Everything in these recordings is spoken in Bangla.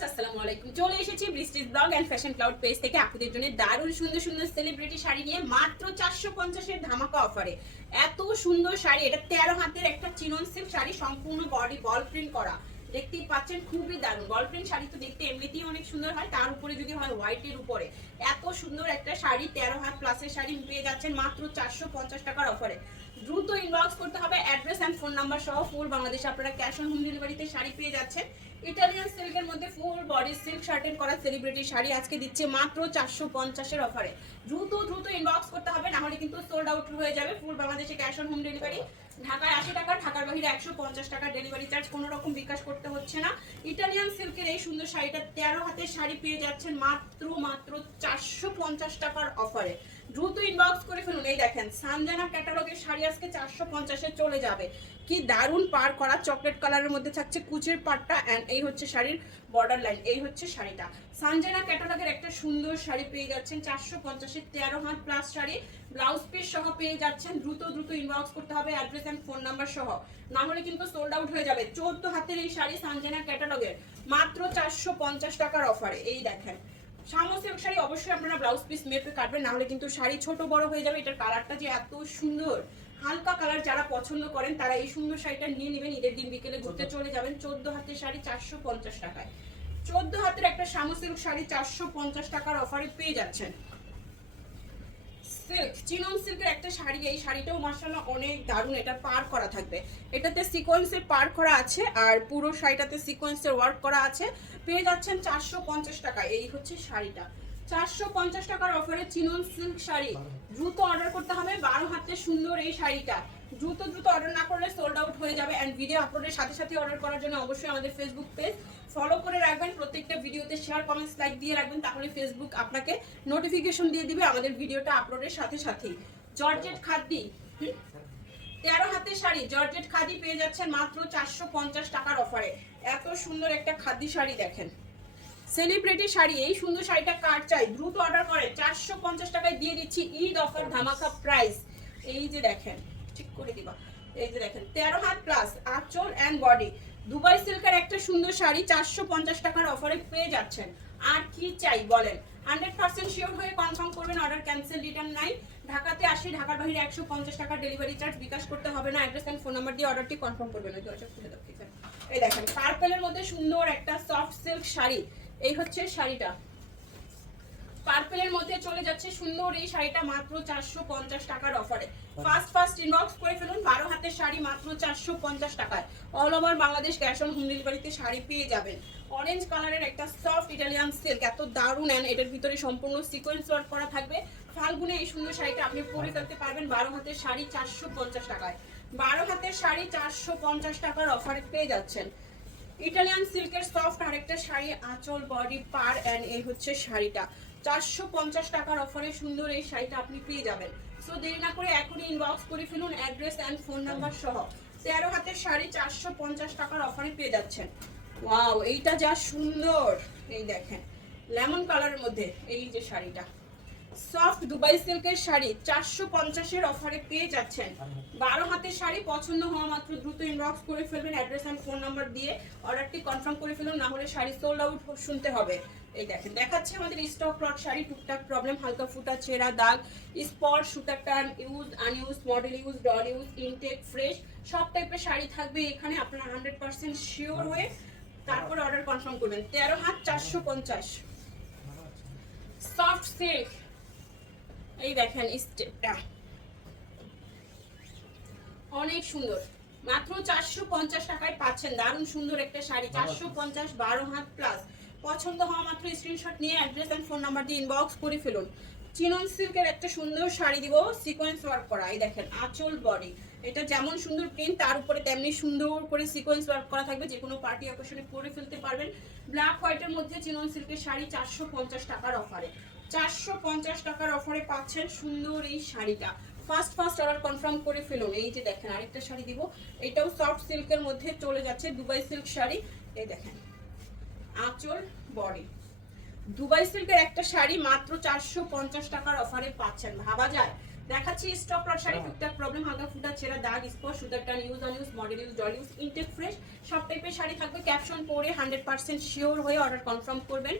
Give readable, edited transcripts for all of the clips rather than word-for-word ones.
ভিউয়ার্স আসসালামু আলাইকুম। চলে এসেছি Brishti's blog and fashion cloud page থেকে আপনাদের জন্য দারুণ সুন্দর সুন্দর সেলিব্রিটি শাড়ি নিয়ে মাত্র 450 এর ধামাকা অফারে। এত সুন্দর শাড়ি, এটা 13 হাতের একটা চিনন সিল্ক শাড়ি, সম্পূর্ণ বডি বল প্রিন্ট করা। দেখতেই পাচ্ছেন খুবই দারুণ। বল প্রিন্ট শাড়ি তো দেখতে এমনিতেই অনেক সুন্দর হয়, তার উপরে যদি হয় হোয়াইটের উপরে এত সুন্দর একটা শাড়ি 13 হাত প্লাসের শাড়ি পেয়ে যাচ্ছেন মাত্র 450 টাকার অফারে। দ্রুত ইনবক্স করতে হবে অ্যাড্রেস এন্ড ফোন নাম্বার সহ। ফুল বাংলাদেশে আপনারা ক্যাশ অন হোম ডেলিভারিতে শাড়ি পেয়ে যাচ্ছেন। ইটালিয়ান সিল্কের মধ্যে ফুল বডি সিল্ক শার্টেন করা সেলিব্রিটি শাড়ি আজকে দিচ্ছে মাত্র 450 এর অফারে। দ্রুত ইনবক্স করতে হবে, না হলে কিন্তু সোল্ড আউট হয়ে যাবে। ফুল বাংলাদেশে ক্যাশ অন হোম ডেলিভারি, ঢাকায় 80 টাকা, ঢাকার বাইরে 150 টাকা ডেলিভারি চার্জ, কোনো রকম বিকাশ করতে হচ্ছে না। ইটালিয়ান সিল্কের এই সুন্দর শাড়িটা 13 হাতের শাড়ি পেয়ে যাচ্ছেন মাত্র 450 টাকার অফারে। দ্রুত ইনবক্স করে ফেলুন। এই দেখেন সানজানা ক্যাটালগের শাড়ি আজকে 450 এ চলে যাবে। কি দারুণ পার করা চকলেট কালারের মধ্যে থাকছে কুচের পাটটা, এন্ড এই হচ্ছে শাড়ির বর্ডার লাইন। এই হচ্ছে শাড়িটা সানজানা ক্যাটালগের একটা সুন্দর শাড়ি পেয়ে যাচ্ছেন 450 এ 13 had plus sari, blouse piece সহ পেয়ে যাচ্ছেন। দ্রুত ইনবক্স করতে হবে অ্যাড্রেস এন্ড ফোন নাম্বার সহ, না হলে কিন্তু সোল্ড আউট হয়ে যাবে। 14 হাতের এই শাড়ি সানজানা ক্যাটালগের মাত্র 450 টাকার অফারে। এই দেখেন সামসিল্ক শাড়ি, অবশ্যই আপনারা ব্লাউজ পিস মেপে কাটবেন, না হলে কিন্তু শাড়ি ছোট বড় হয়ে যাবে। এটার কালারটা যে এত সুন্দর, হালকা কালার যারা পছন্দ করেন তারা এই সুন্দর শাড়িটা নিয়ে নেবেন। ঈদের দিন বিকেলে ঘুরতে চলে যাবেন। 14 হাতের শাড়ি 450 টাকায়। 14 হাতের একটা সামসিল্ক শাড়ি 450 টাকার অফারে পেয়ে যাচ্ছেন। সিল্ক চিনন সিল্কের একটা শাড়ি, এই শাড়িটাও মাশাআল্লাহ অনেক দারুণ। এটা পার করা থাকবে, এটাতে সিকোয়েন্সের পার করা আছে, আর পুরো শাড়িটাতে সিকোয়েন্সের ওয়ার্ক করা আছে। পেয়ে যাচ্ছেন 450 টাকা। এই হচ্ছে শাড়িটা 450 টাকার অফারে চিনন সিল্ক শাড়ি। দ্রুত অর্ডার করতে হবে। 12 হাতের সুন্দর এই শাড়িটা দ্রুত অর্ডার না করলে সোল্ড আউট হয়ে যাবে। এন্ড ভিডিও আপলোডের সাথে সাথে অর্ডার করার জন্য অবশ্যই আমাদের ফেসবুক পেজ ফলো করে রাখবেন। প্রত্যেকটা ভিডিওতে শেয়ার কমেন্টস লাইক দিয়ে রাখবেন, তাহলে ফেসবুক আপনাকে নোটিফিকেশন দিয়ে দিবে আমাদের ভিডিওটা আপলোডের সাথে সাথেই। জর্জেট খাদি 13 হাতের শাড়ি, জর্জেট খাদি পেয়ে যাচ্ছেন মাত্র 450 টাকার অফারে। এত সুন্দর একটা খাদি শাড়ি দেখেন, সেলিব্রিটি শাড়ি। এই সুন্দর শাড়িটা কার চাই দ্রুত অর্ডার করে। 450 টাকায় দিয়ে দিচ্ছি ঈদ অফার ধামাকা প্রাইস। এই যে দেখেন, ঠিক করে দিবা। এই যে দেখেন 13 হাত প্লাস আঁচল এন্ড বডি, দুবাই সিল্কের একটা সুন্দর শাড়ি 450 টাকার অফারে পেয়ে যাচ্ছেন। আর কি চাই বলেন? 100% শিওর হয়ে কনফার্ম করবেন, অর্ডার ক্যান্সেল রিটার্ন নাই। ঢাকাতে 80, ঢাকার বাইরে 150 টাকা ডেলিভারি চার্জ, বিকাশ করতে হবে না। অ্যাড্রেস এন্ড ফোন নাম্বার দিয়ে অর্ডারটি কনফার্ম করবেন। ওই দরজা খুলে দাও। এই দেখেন পার্পলের মধ্যে সুন্দর একটা সফট সিল্ক শাড়ি। এই হচ্ছে শাড়িটা, পার্পলের মধ্যে চলে যাচ্ছে সুন্দর এই শাড়িটা মাত্র 450 টাকার অফারে। ফার্স্ট ইনবক্স করে ফেলুন। 12 হাতের শাড়ি মাত্র 450 টাকায়। All over Bangladesh cash on home ডেলিভারিতে শাড়ি পেয়ে যাবেন। অরেঞ্জ কালারের একটা সফট ইটালিয়ান সিল্ক, এত দারুণ। এন্ড এটার ভিতরে সম্পূর্ণ সিকোয়েন্স ওয়ার্ক করা থাকবে। ফাল্গুনে এই সুন্দর শাড়িটা আপনি পরে ফেলতে পারবেন। 12 হাতের শাড়ি 450 টাকায়। 12 হাতের শাড়ি 450 টাকার অফারে পেয়ে যাচ্ছেন। ইটালিয়ান সিল্কের সফট আরেকটা শাড়ি, আঁচল বডি পার, এন্ড এই হচ্ছে শাড়িটা 450 টাকার অফারে সুন্দর এই শাড়িটা আপনি পেয়ে যাবেন। সো দেরি না করে এখনই ইনবক্স করে ফেলুন অ্যাড্রেস এন্ড ফোন নাম্বার সহ। 13 হাতের শাড়ি 450 টাকার অফারে পেয়ে যাচ্ছেন। ওয়াও, এইটা যা সুন্দর। এই দেখেন লেমন কালারের মধ্যে এই যে শাড়িটা, সফট দুবাই সিল্কের শাড়ি 450 এর অফারে পেয়ে যাচ্ছেন। 12 হাতের শাড়ি পছন্দ হওয়া মাত্র দ্রুত ইনবক্স করে ফেলবেন, অ্যাড্রেস এন্ড ফোন নাম্বার দিয়ে অর্ডারটি কনফার্ম করে ফেলুন, না হলে শাড়ি সোল্ড আউট শুনতে হবে। এই দেখেন দেখাচ্ছে আমাদের স্টক লট শাড়ি। টুকটাক প্রবলেম, হালকা ফুটা ছেঁড়া দাগ, স্পট, সুতার টান, use unuse, model use, doll use, intact, fresh সব টাইপের শাড়ি থাকবে এখানে। আপনারা 100% শিওর হয়ে তারপর অর্ডার কনফার্ম করবেন। 13 হাত 450 সফট সিল্ক। এই দেখেন স্টেপটা অনেক সুন্দর, মাত্র 450 টাকায় পাচ্ছেন দারুণ সুন্দর একটা শাড়ি। 450, 12 had plus. পছন্দ হওয়া মাত্র স্ক্রিনশট নিয়ে অ্যাড্রেস এন্ড ফোন নাম্বার দিয়ে ইনবক্স করে ফেলুন। চিনন সিল্কের একটা সুন্দর শাড়ি দিব, সিকোয়েন্স ওয়ার্ক করা। এই দেখেন আঁচল বডি, এটা যেমন সুন্দর প্রিন্ট তার উপরে তেমনি সুন্দর করে সিকোয়েন্স ওয়ার্ক করা থাকবে। যে কোনো পার্টি অকেশনে পরে ফেলতে পারবেন। ব্ল্যাক হোয়াইটের মধ্যে চিনন সিল্কের শাড়ি 450 টাকার অফারে। 450 টাকার অফারে পাচ্ছেন সুন্দর এই শাড়িটা। ফার্স্ট অর্ডার কনফার্ম করে ফেলুন। এই যে দেখেন আরেকটা শাড়ি দিব, এটাও সফট সিল্কের মধ্যে চলে যাচ্ছে, দুবাই সিল্ক শাড়ি। এই দেখেন আঁচল বডি, দুবাই সিল্কের একটা শাড়ি মাত্র 450 টাকার অফারে পাচ্ছেন। ভাবা যায় দেখাচ্ছি স্টক লট শাড়ি, টুকটাক প্রবলেম, হালকা ফুটা ছেঁড়া, দাগ, স্পট, সুতার টান, use unuse, model use, doll use, intact fresh, সব টাইপের শাড়ি থাকবে। ক্যাপশন পরে 100% শিওর হয়ে অর্ডার কনফার্ম করবেন।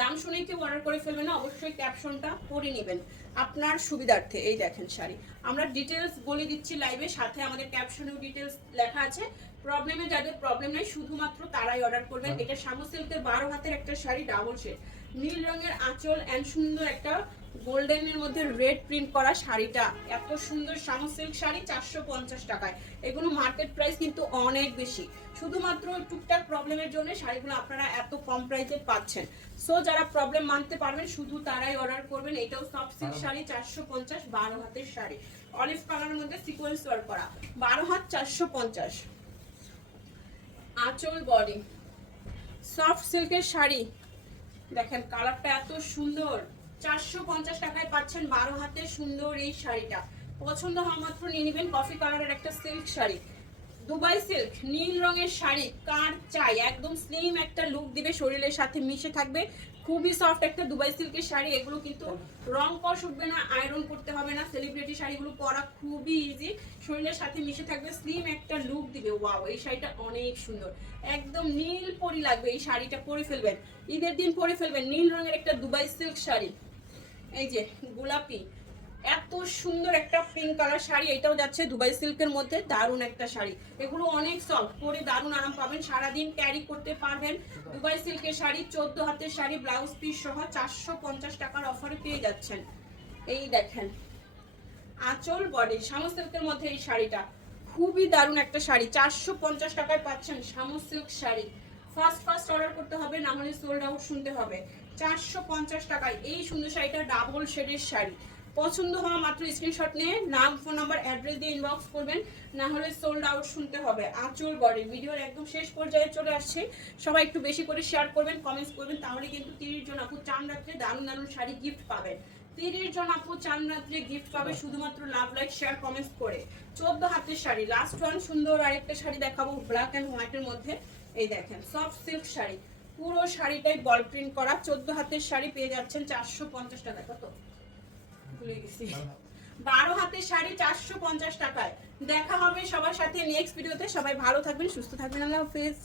দাম শুনেই কেউ অর্ডার করে ফেলবেন না, অবশ্যই ক্যাপশনটা পড়ে নেবেন আপনার সুবিধার্থে। এই দেখেন শাড়ি, আমরা ডিটেলস বলে দিচ্ছি লাইভে, সাথে আমাদের ক্যাপশনেও ডিটেলস লেখা আছে। প্রবলেমে যাদের প্রবলেম নাই শুধুমাত্র তারাই অর্ডার করবেন। এটা শামু সিল্কের 12 হাতের একটা শাড়ি, ডাবল শেড, নীল রঙের আঁচল এন্ড সুন্দর একটা গোল্ডেনের মধ্যে রেড প্রিন্ট করা শাড়িটা। এত সুন্দর শামু সিল্ক শাড়ি 450 টাকায়। এগুলো মার্কেট প্রাইস কিন্তু অনেক বেশি, শুধুমাত্র টুকটাক প্রবলেমের জন্য শাড়িগুলো আপনারা এত কম প্রাইসে পাচ্ছেন। সো যারা প্রবলেম মানতে পারবেন শুধু তারাই অর্ডার করবেন। এটাও সফট সিল্ক শাড়ি 450, 12 হাতের শাড়ি, অলিভ কালারের মধ্যে সিকোয়েন্স ওয়ার্ক করা, 12 হাত 450। আঁচল বডি সফট সিল্কের শাড়ি, দেখেন কালারটা এত সুন্দর, 450 টাকায় পাচ্ছেন 12 হাতের সুন্দর এই শাড়িটা। পছন্দ হওয়া মাত্র নিয়ে নেবেন। কফি কালারের একটা সিল্ক শাড়ি, দুবাই সিল্ক নীল রঙের শাড়ি, কার চাই, একদম স্লিম একটা লুক দিবে, শরীরের সাথে মিশে থাকবে, খুবই সফট একটা দুবাই সিল্কের শাড়ি। এগুলো কিন্তু রং কষ উঠবে না, আয়রন করতে হবে না। সেলিব্রিটি শাড়িগুলো পরা খুবই ইজি, শরীরের সাথে মিশে থাকবে, স্লিম একটা লুক দিবে। ওয়াও, এই শাড়িটা অনেক সুন্দর, একদম নীল পরি লাগবে। এই শাড়িটা পরে ফেলবেন, ঈদের দিন পরে ফেলবেন। নীল রঙের একটা দুবাই সিল্ক শাড়ি, এই যে গোলাপি, এত সুন্দর একটা পিঙ্ক কালার শাড়ি, এটাও যাচ্ছে দুবাই সিল্কের মধ্যে, দারুণ একটা শাড়ি। এগুলো অনেক সফট, পরে দারুণ আরাম পাবেন, সারাদিন ক্যারি করতে পারবেন। দুবাই সিল্কের শাড়ি 14 হাতের শাড়ি, ব্লাউজ পিস সহ 450 টাকার অফারে পেয়ে যাচ্ছেন। এই দেখেন আঁচল বডি শামু সিল্কের মধ্যে এই শাড়িটা, খুবই দারুণ একটা শাড়ি, 450 টাকায় পাচ্ছেন Shamu silk sari. First order করতে হবে, না হলে সোল্ড আউট শুনতে হবে। 450 টাকায় এই সুন্দর শাড়িটা, ডাবল শেডের শাড়ি। পছন্দ হওয়া মাত্র স্ক্রিনশট নিয়ে নাম, ফোন নাম্বার, অ্যাড্রেস দিয়ে ইনবক্স করবেন, না হলে সোল্ড আউট শুনতে হবে। আঁচল বডি ভিডিওর একদম শেষ পর্যায়ে চলে আসছে, সবাই একটু বেশি করে শেয়ার করবেন, কমেন্টস করবেন, তাহলে কিন্তু 30 জন আপু চান রাত্রে দারুণ দারুণ শাড়ি গিফট পাবেন। 30 জন আপু চান রাত্রে গিফট পাবে শুধুমাত্র লাভ, লাইক, শেয়ার, কমেন্টস করে। 14 হাতের শাড়ি, লাস্ট ওয়ান সুন্দর আরেকটা শাড়ি দেখাবো ব্ল্যাক এন্ড হোয়াইটের মধ্যে। এই দেখেন সফট সিল্ক শাড়ি, পুরো শাড়িটাই বল প্রিন্ট করা, 14 হাতের শাড়ি পেয়ে যাচ্ছেন 450 টাকায়। কত ভুলে গেছি, 12 হাতের শাড়ি 450 টাকায়। দেখা হবে সবার সাথে নেক্সট ভিডিওতে। সবাই ভালো থাকবেন, সুস্থ থাকবেন, আল্লাহ হাফেজ।